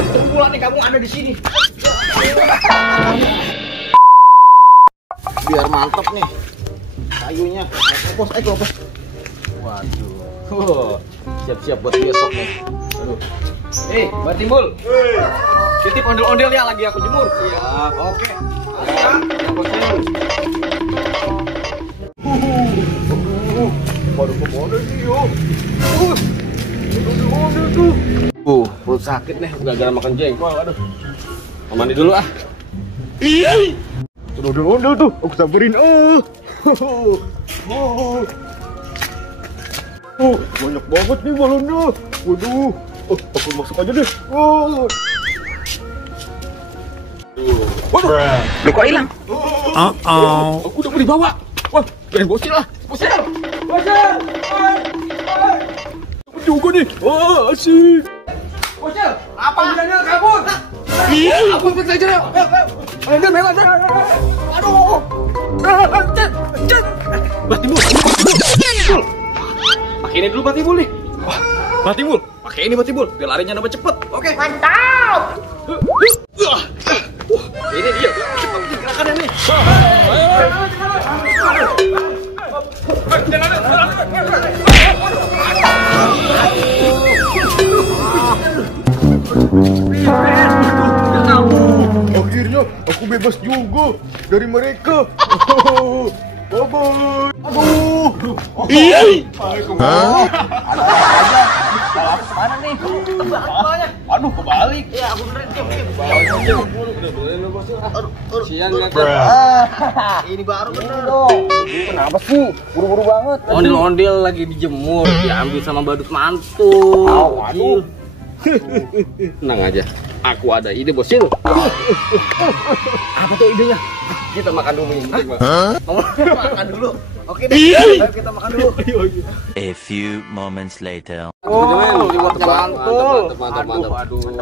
Betul nih kamu ada di sini. Biar mantap nih kayunya. Kopos. Waduh. Siap-siap buat besok nih. Aduh. Mbak Timbul. Titip ondel-ondel ya, lagi aku jemur. Siap. Oke. Baru kemana sih, yuk? Perut sakit nih, gara-gara makan jengkol. Aduh. Mandi dulu ah. Ondel-ondel tuh, aku samperin. Banyak banget nih balonnya. Waduh. Aku masuk aja deh. Waduh. Lu kok hilang? Aku udah mau dibawa. Wah, keren bocil lah. Bocil. Juga nih. Wah, asik. Bocil, apa gunanya kabur? Aku ikut saja. Ayo, memang. Aduh. Mbak Timbul. Pakai ini dulu Mbak Timbul nih. Mbak Timbul, pakai ini Mbak Timbul, biar larinya nambah cepet. Oke. Mantap. Ini dia. Cepat gerakannya nih. Akhirnya aku bebas juga dari mereka. Bye-bye. Aduh. Mana nih? Aduh, kebalik. Ya, aku beneran. Aduh. Sian lihat. Ini baru bener dong. Kenapa sih? Buru-buru banget. Ondel-ondel lagi dijemur, diambil sama badut mantul. Aduh. Tenang aja. Aku ada ide, Bosil. Apa tuh idenya? Kita makan dulu ini. Makan dulu. Oke deh. Ayo kita makan dulu. A few moments later. Mantap. Aduh. Mantap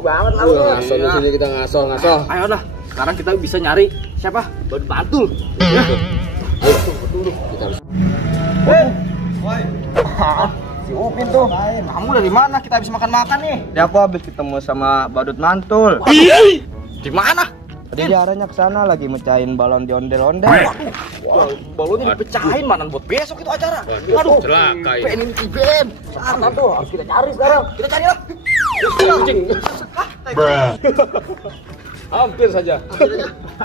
banget lah. Ngaso di sini kita ngaso. Ayo dah. Sekarang kita bisa nyari siapa? Badut mantul. Ya. Ayo tunggu. Kita harus. Woi. Si Upin tuh. Kamu dari mana? Kita habis makan-makan nih. Dia aku habis ketemu sama badut mantul. Di mana? Tadi diarahnya ke sana lagi mecahin balon di ondel-ondel. Waduh, balonnya dipecahin mana buat besok itu acara. Aduh, celaka ya. Ini Ben. Sana tuh, harus kita cari sekarang. Kita cari lah. Kucing. Hampir saja.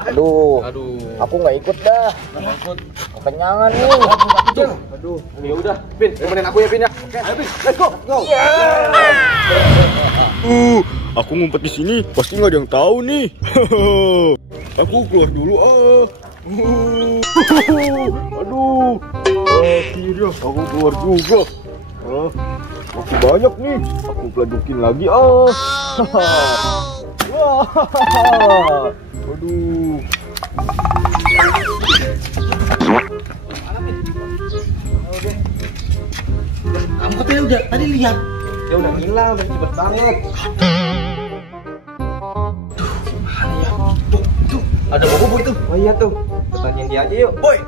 Aduh. Aku nggak ikut dah. Kenyangan nih. Aduh. Ya udah, Bin, temenin aku ya, Bin ya. Oke, ayo Bin, let's go. Aku ngumpet di sini, pasti nggak ada yang tahu nih. Aku keluar dulu Aduh. Akhirnya aku keluar juga. Masih banyak nih. Aku peladukin lagi. Aduh. Kamu katanya udah tadi lihat. Dia udah ngilang, udah cepet banget. Tuh, ada bobo itu. Oh iya tuh, pertanyaan dia aja yuk. Boy,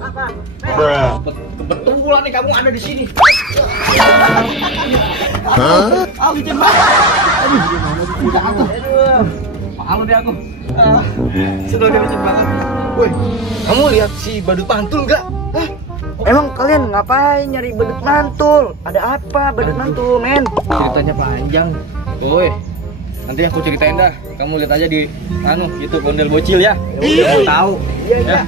apa? Kebetulan nih kamu ada di sini. Licin banget. Aduh, gimana sih? Malu deh aku. Sudah licin banget. Woi, kamu lihat si badut mantul nggak? Emang kalian ngapain nyari badut mantul? Ada apa badut mantul, men? Ceritanya panjang. Woi, nanti aku ceritain dah. Kamu lihat aja di YouTube Ondel Bocil ya. Udah tahu. Iya.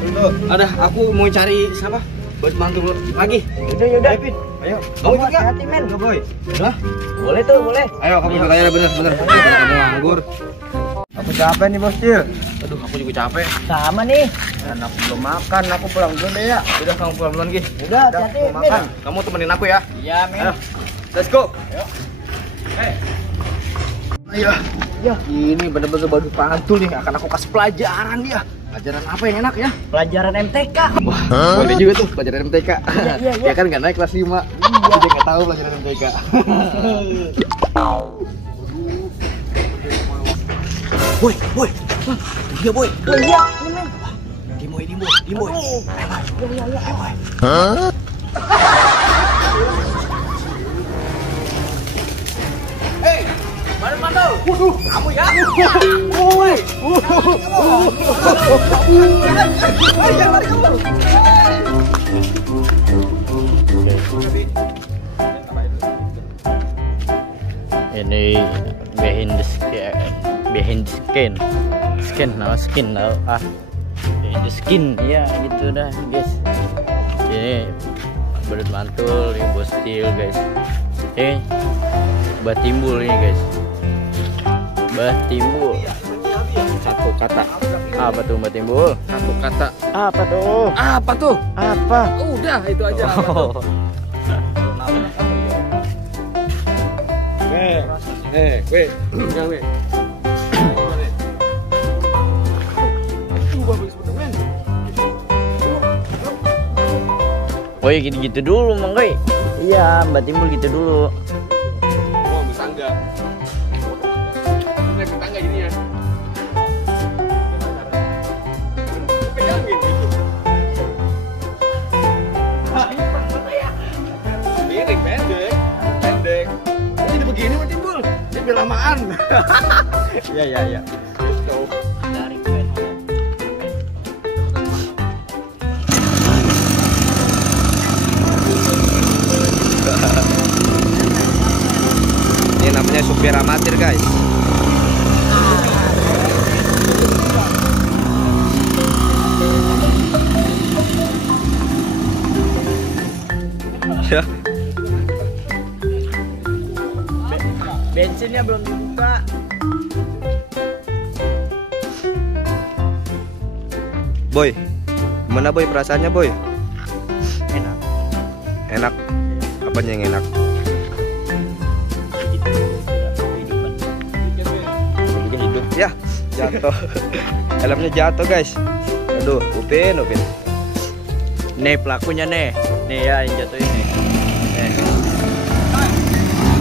Ada aku mau cari siapa? Badut mantul lagi. Yaudah. Ayo. Kamu ikut nggak? Hati, men. Nggak, Boy. Hah? Boleh tuh, boleh. Ayo kamu ikut aja bener. Kamu nganggur. Aku capek nih, Bosil. Aduh, aku juga capek. Sama nih. Dan aku belum makan, aku pulang dulu deh ya. Udah, kamu pulang duluan, Gi. Udah, hati-hati, mau makan. Kamu temenin aku ya. Iya, men. Ayo. Let's go. Ayo. Ya, ini bener-bener badut mantul nih. Akan aku kasih pelajaran dia. Pelajaran apa yang enak ya? Pelajaran MTK. Wah, boleh juga tuh pelajaran MTK. Iya. Ya kan nggak naik kelas 5. Jadi nggak tahu pelajaran MTK. Boy. Iya, Boy. Oh iya, ini men. Dimoy. Iya. Ayo, Boy. Ini behind the skin behind the skin ya gitu dah guys. Ini badut mantul, ini bostil guys. Batimbul ini guys, batimbul. Satu kata. Apa tuh batimbul? Satu kata. Apa tuh? Apa tuh? Apa? Udah itu aja. Oh. Woi gitu-gitu dulu Mang Woi. Iya, Mbak Timbul gitu dulu. Oh, bertangga. Naik bertangga jadinya. Pegangin gitu. Miring pendek. Jadi begini Mbak Timbul. Jadi lamaan. Iya. Gitu. Ini namanya supir amatir guys. Ya. Bensinnya belum dibuka. Boy, gimana boy perasaannya boy? Enak. Apanya yang enak? Hidup. Ya, jatuh. Helmnya jatuh guys. Aduh, Upin. Nih pelakunya nih ya yang jatuh ini.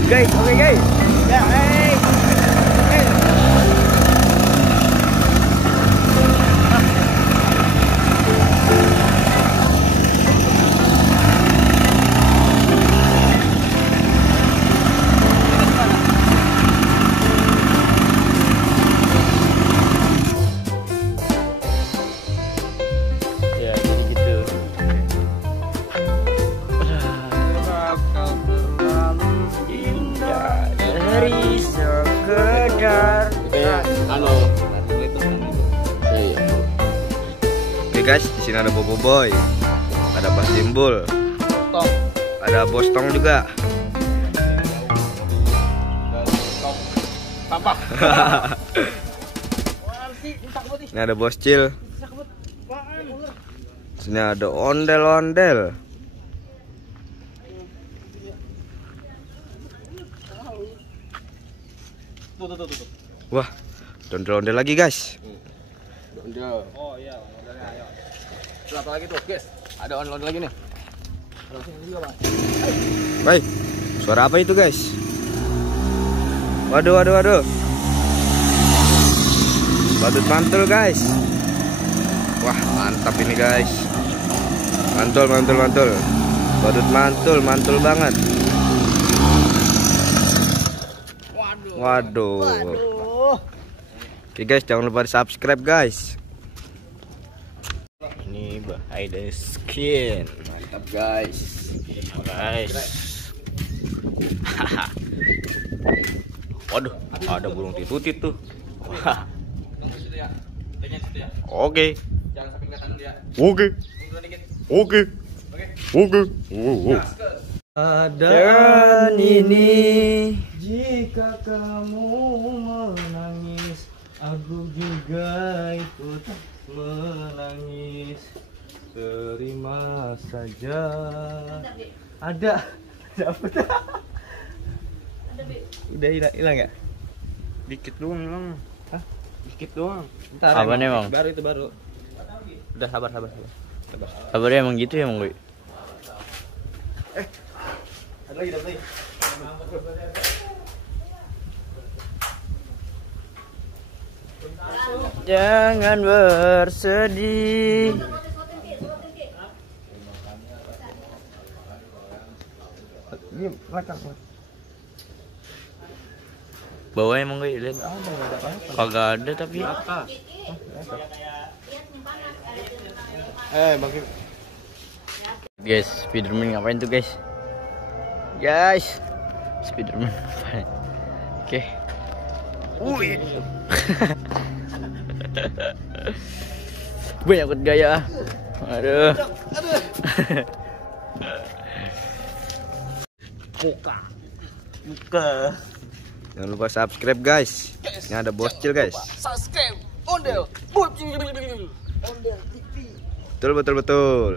Guys, oke guys. Ya, ya jadi gitu. Dari sekedar Oke guys, di sini ada Bobo Boy, ada Bas Timbul, ada Bos Tong juga. Ini ada Bos Cil. Sini ada ondel-ondel. Tuh. Wah, ondel-ondel lagi guys. Ondel. Oh iya, ondelnya ayo. Terus apa lagi tuh, guys? Ada ondel lagi nih. Ada sini juga, Bang. Baik, suara apa itu guys? Waduh. Badut mantul guys. Wah, mantap ini guys. Mantul. Badut mantul banget. Waduh. Oke guys, jangan lupa di subscribe guys. ini ada skin. Mantap, guys. Waduh, ada burung titutit tuh. Wah. Tunggu situ ya. Tanya situ ya. Oke. Jangan sampai kelihatan dulu ya. Oke. Tunggu dikit. Oke. Oke. Dan ini jika kamu menangis, aku juga ikut menangis. Terima saja. Ada. Dapat. Udah hilang ya? Dikit doang hilang. Hah? Dikit doang. Bentar. Apa nih, Bang? Baru itu baru. Udah sabar. Sabarnya emang gitu ya, Bang Boy? Ada lagi. Jangan bersedih. Bawa emang gue lihat. Kagak ada tapi. Bangkit. Guys, Spiderman ngapain tuh guys? Guys, Spiderman ngapain? Oke. Wih. Banyak banget gaya. Aduh. Buka. Jangan lupa subscribe guys. Ini ada Boscil guys. Subscribe. Ondel. Betul.